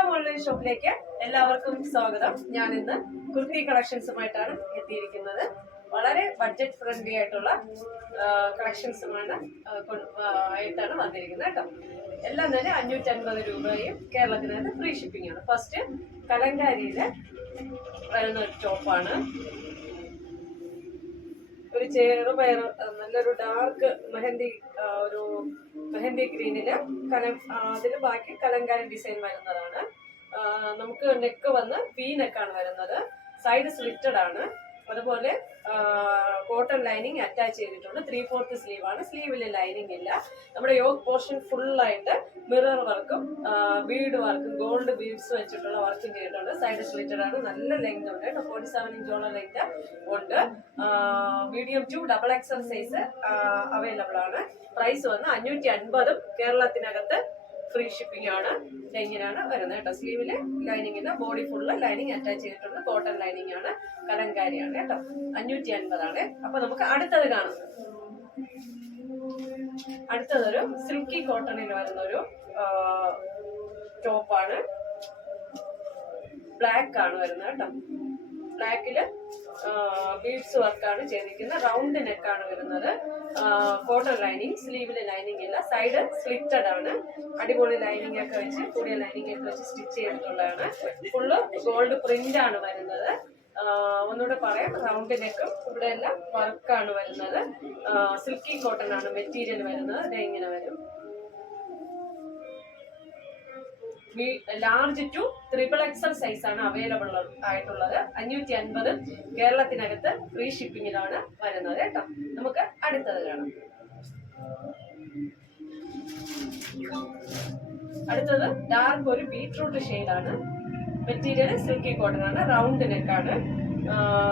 Online ഷോപ്പിലേക്ക് എല്ലാവർക്കും സ്വാഗതം. ഞാൻ ഇന്ന് കുർത്തി കളക്ഷൻസുമായിട്ടാണ് എത്തിയിരിക്കുന്നത്. വളരെ ബഡ്ജറ്റ് ഫ്രണ്ട്ലി ആയിട്ടുള്ള കളക്ഷൻസുമാണ് ആയിട്ടാണ് വന്നിരിക്കുന്നത് കേട്ടോ. എല്ലാം തന്നെ 550 രൂപയും കേരളത്തിനകത്ത് ഫ്രീ ഷിപ്പിംഗ് ആണ്. ഫസ്റ്റ് കലങ്കാരിയില് വരുന്ന ഒരു ടോപ്പാണ്. ഒരു ചെറുപയർ നല്ലൊരു ഡാർക്ക് മെഹന്തി ഗ്രീനില് അതിന് ബാക്കി കലങ്കാരി ഡിസൈൻ വരുന്നതാണ്. നമുക്ക് നെക്ക് വന്ന് വി നെക്കാണ് വരുന്നത്. സൈഡ് സ്ലിറ്റഡ് ആണ്. അതുപോലെ കോട്ടൺ ലൈനിങ് അറ്റാച്ച് ചെയ്തിട്ടുണ്ട്. 3/4 സ്ലീവ് ആണ്. സ്ലീവില് ലൈനിങ് ഇല്ല. നമ്മുടെ യോക്ക് പോർഷൻ ഫുള്ളായിട്ട് മിറർ വർക്കും ബീഡ് വർക്കും ഗോൾഡ് ബീഡ്സ് വെച്ചിട്ടുള്ള വർക്കും ചെയ്തിട്ടുണ്ട്. സൈഡ് സ്ലിറ്റഡ് ആണ്. നല്ല ലെങ്ത് ഉണ്ട്. 47 ഇഞ്ചോളം ലെങ്ത് ഉണ്ട്. Medium to XXL size available ആണ്. പ്രൈസ് വന്ന് 550. കേരളത്തിനകത്ത് ഫ്രീ ഷിപ്പിംഗ് ആണ്. ഇങ്ങനെയാണ് വരുന്നത് കേട്ടോ. സ്ലീവില് ലൈനിങ് ഇല്ല. ബോഡി ഫുള്ള് ലൈനിങ് അറ്റാച്ച് ചെയ്തിട്ടുണ്ട്. കോട്ടൺ ലൈനിങ് ആണ്. കലങ്കാരിയാണ് കേട്ടോ. 550 ആണ്. അപ്പൊ നമുക്ക് അടുത്തത് കാണാം. അടുത്തതൊരു സിൽക്കി കോട്ടണിൽ വരുന്ന ഒരു ടോപ്പാണ്. ബ്ലാക്ക് ആണ് വരുന്നത് കേട്ടോ. ബ്ലാക്കില് ബീഡ്സ് വർക്കാണ് ചെയ്തിരിക്കുന്നത്. റൗണ്ട് നെക്കാണ് വരുന്നത്. Cotton lining. സ്ലീവില് ലൈനിങ് ഇല്ല. സൈഡ് സ്ലിറ്റഡ് ആണ്. അടിപൊളി ലൈനിങ് ഒക്കെ വെച്ച് കൂടിയ ലൈനിങ് ഒക്കെ വെച്ച് സ്റ്റിച്ച് ചെയ്തിട്ടുള്ളതാണ്. ഫുള്ള് ഗോൾഡ് പ്രിന്റ് ആണ് വരുന്നത്. ഒന്നുകൂടെ പറയാം, റൗണ്ട് നെക്കും ഇവിടെ എല്ലാം വർക്കാണ് വരുന്നത്. സിൽക്കി കോട്ടൺ ആണ് മെറ്റീരിയൽ വരുന്നത്. ഇങ്ങനെ വരും. ലാർജ് ടു XXL സൈസ് ആണ് അവൈലബിൾ ആയിട്ടുള്ളത്. 550. കേരളത്തിനകത്ത് ഫ്രീ ഷിപ്പിംഗിലാണ് വരുന്നത് കേട്ടോ. നമുക്ക് അടുത്തത് കാണാം. അടുത്തത് ഡാർക്ക് ഒരു ബീട്രൂട്ട് ഷെയ്ഡാണ്. മെറ്റീരിയൽ സിൽക്കി കോട്ടൺ ആണ്. റൗണ്ട് നെക്കാണ്.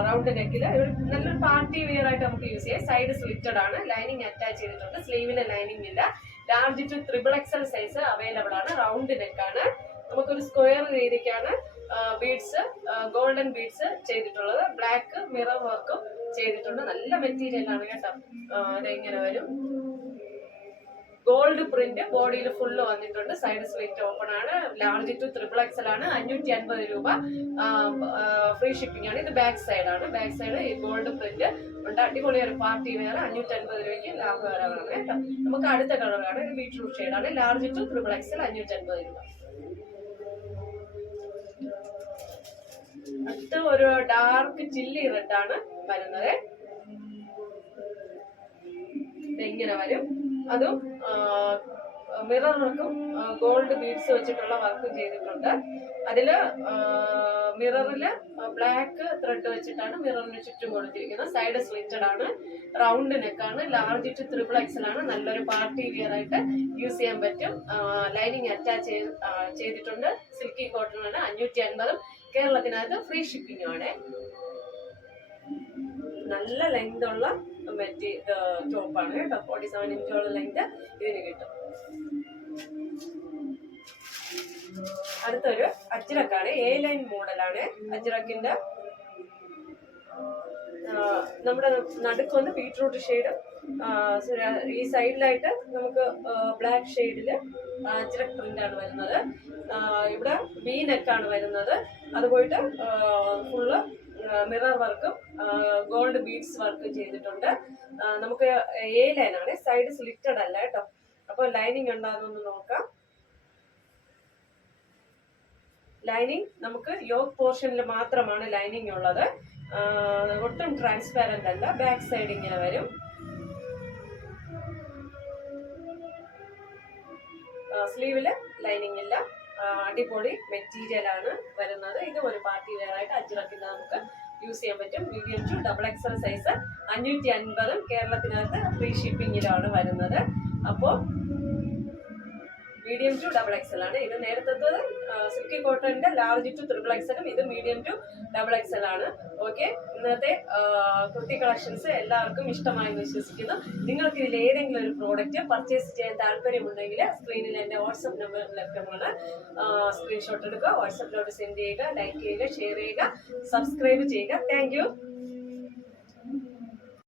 റൗണ്ട് നെക്കില് നല്ലൊരു പാർട്ടി വെയർ ആയിട്ട് നമുക്ക് യൂസ് ചെയ്യാം. സൈഡ് സ്ലിറ്റഡ് ആണ്. ലൈനിങ് അറ്റാച്ച് ചെയ്തിട്ടുണ്ട്. സ്ലീവിലെ ലൈനിങ് ഇല്ല. Large to XXL size available ആണ്. റൗണ്ട് നെക്കാണ്. നമുക്കൊരു സ്ക്വയർ രീതിക്കാണ് ബീഡ്സ് ഗോൾഡൻ ബീഡ്സ് ചെയ്തിട്ടുള്ളത്. ബ്ലാക്ക് മിറർ വർക്കും ചെയ്തിട്ടുണ്ട്. നല്ല മെറ്റീരിയൽ ആണ് കേട്ടോ. ഇങ്ങനെ വരും. ഗോൾഡ് പ്രിന്റ് ബോഡിയിൽ ഫുള്ള് വന്നിട്ടുണ്ട്. സൈഡ് സ്ലിറ്റ് ഓപ്പൺ ആണ്. ലാർജ് ടു XXL ആണ്. 550 രൂപ ഫ്രീ ഷിപ്പിംഗ് ആണ്. ഇത് ബാക്ക് സൈഡ് ആണ്. ബാക്ക് സൈഡ് ഈ ഗോൾഡ് പ്രിന്റ് ഉണ്ട്. അടിപൊളി ഒരു പാർട്ടി വെയർ. 550 രൂപയ്ക്ക് ലാഭകരമാണ് കേട്ടോ. നമുക്ക് അടുത്ത കളറാണ്. ഇത് ബീട്രൂട്ട് ഷെയ്ഡാണ്. ലാർജ് ടു XXL 550 രൂപ. അടുത്ത ഒരു ഡാർക്ക് ചില്ലി റെഡ് ആണ് വരുന്നത്. ഇങ്ങനെ വരും. അതും മിറർ വർക്കും ഗോൾഡ് ബീഡ്സ് വെച്ചിട്ടുള്ള വർക്കും ചെയ്തിട്ടുണ്ട്. അതില് മിററില് ബ്ലാക്ക് ത്രെഡ് വെച്ചിട്ടാണ് മിററിന് ചുറ്റും കൊടുത്തിരിക്കുന്നത്. സൈഡ് സ്ലിറ്റഡ് ആണ്. റൗണ്ട് നെക്കാണ്. ലാർജ് ടു XXL ആണ്. നല്ലൊരു പാർട്ടി വെയർ ആയിട്ട് യൂസ് ചെയ്യാൻ പറ്റും. ലൈനിങ് അറ്റാച്ച് ചെയ്തിട്ടുണ്ട്. സിൽക്കി കോട്ടൺ ആണ്. 550. കേരളത്തിനകത്ത് ഫ്രീ ഷിപ്പിംഗ് ആണ്. നല്ല ലെങ്ത് ഉള്ള ടോപ്പാണ് കേട്ടോ. 47 ഇഞ്ചോളം ലെങ്ത് ഇതിന് കിട്ടും. അടുത്തൊരു അജ്രക്കാണ്. A ലൈൻ മോഡലാണ്. അജ്രക്കിന്റെ നമ്മുടെ നടുക്കൊന്ന് ബീട്രൂട്ട് ഷെയ്ഡ്. ഈ സൈഡിലായിട്ട് നമുക്ക് ബ്ലാക്ക് ഷെയ്ഡില് അജ്രക് പ്രിന്റ് ആണ് വരുന്നത്. ഇവിടെ ബി നെക്കാണ് വരുന്നത്. അത് പോയിട്ട് ഫുള്ള് മിറർ വർക്കും ഗോൾഡ് ബീഡ്സ് വർക്കും ചെയ്തിട്ടുണ്ട്. നമുക്ക് A ലൈൻ ആണ്. സൈഡ് സ്ലിറ്റഡ് അല്ല കേട്ടോ. അപ്പൊ ലൈനിങ് ഉണ്ടാകുന്നൊന്ന് നോക്കാം. ലൈനിങ് നമുക്ക് യോക്ക് പോർഷനിൽ മാത്രമാണ് ലൈനിങ് ഉള്ളത്. ഒട്ടും ട്രാൻസ്പാരന്റ് അല്ല. ബാക്ക് സൈഡ് ഇങ്ങനെ വരും. സ്ലീവില് ലൈനിങ് ഇല്ല. അടിപൊളി മെറ്റീരിയൽ ആണ് വരുന്നത്. ഇത് ഒരു പാർട്ടി വെയർ ആയിട്ട് അജ്രക്കിന്റെ നമുക്ക് യൂസ് ചെയ്യാൻ പറ്റും. Medium to XXL size 550. കേരളത്തിനകത്ത് ഫ്രീ ഷിപ്പിംഗിലാണ് വരുന്നത്. അപ്പോൾ മീഡിയം ടു XXL ആണ്. ഇത് നേരത്തെ സിൽക്കി കോട്ടണിന്റെ ലാർജ് ടു XXL. ഇത് മീഡിയം ടു XXL ആണ്. ഓക്കെ, ഇന്നത്തെ കുർത്തി കളക്ഷൻസ് എല്ലാവർക്കും ഇഷ്ടമായി വിശ്വസിക്കുന്നു. നിങ്ങൾക്ക് ഇതിൽ ഏതെങ്കിലും ഒരു പ്രോഡക്റ്റ് പർച്ചേസ് ചെയ്യാൻ താല്പര്യമുണ്ടെങ്കിൽ സ്ക്രീനിൽ എൻ്റെ വാട്സപ്പ് നമ്പർ ലഭ്യമാണ്. സ്ക്രീൻഷോട്ട് എടുക്കുക, വാട്സപ്പിലോട്ട് സെൻഡ് ചെയ്യുക, ലൈക്ക് ചെയ്യുക, ഷെയർ ചെയ്യുക, സബ്സ്ക്രൈബ് ചെയ്യുക. Thank you.